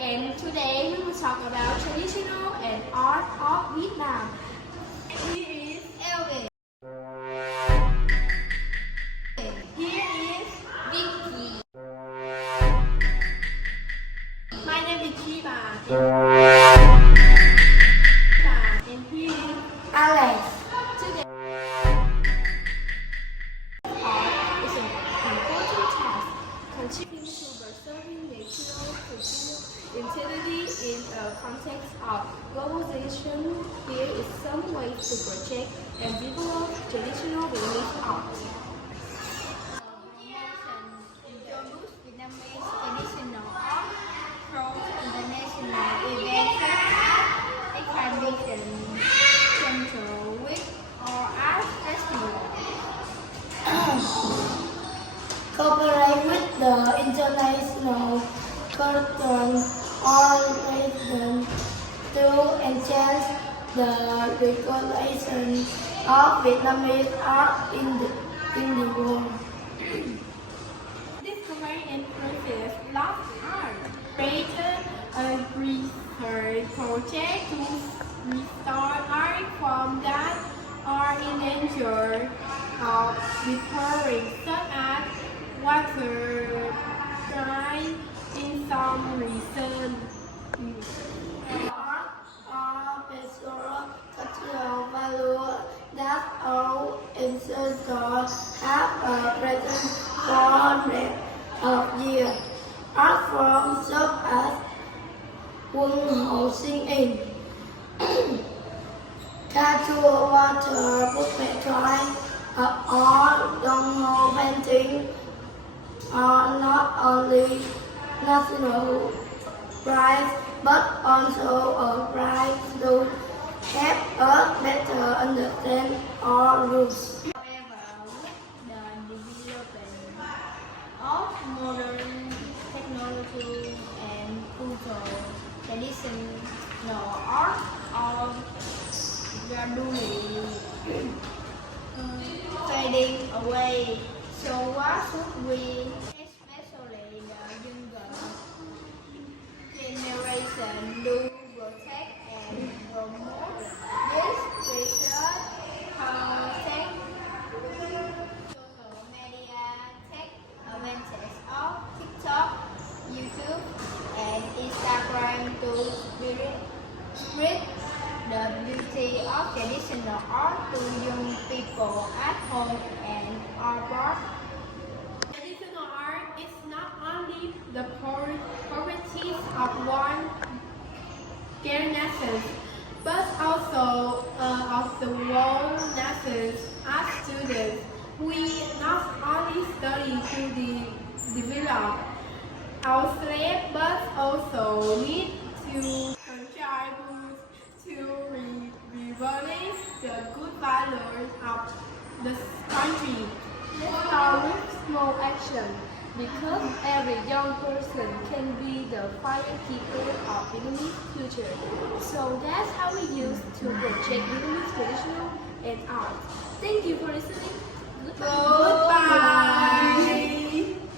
and today we will talk about traditional and art of Vietnam. Here is Elvin. Here is Vicky. My name is Chiba. And here is Alex. Today, art is an important task contributing to preserving natural cultural integrity in a context of globalization. Here is some ways to project and develop traditional Vietnamese art. Introduce Vietnamese traditional art through international events such as exhibition, central week, or art festival. Cooperate with the international cultural organization to enhance the recognition of Vietnamese art in the world. Discover and process lost art. Created a research project to restore art forms that are in danger of disappearing, such as water dry in some regions. Art are special cultural value that all ancestors have present for hundreds of years. Art forms such as Quân singing, casual water puppet drawing, or dongo painting are not only national pride but also a pride to help us better understand our roots. However, with the development of modern technology and cultural traditional art are gradually fading away. So what should we, especially the younger generation, do protect and promote this precious content? Social media take advantage of TikTok, YouTube, and Instagram to spread the beauty of traditional art to young people at home and abroad. Traditional art is not only the properties of one nations, but also of the world nations. As students, we not only study to develop ourselves, but also need to contribute to rebuilding the good values of the country. Let's start with small action, because every young person can be the firekeeper of Vietnamese future. So that's how we use to project Vietnamese traditional and art. Thank you for listening. Goodbye.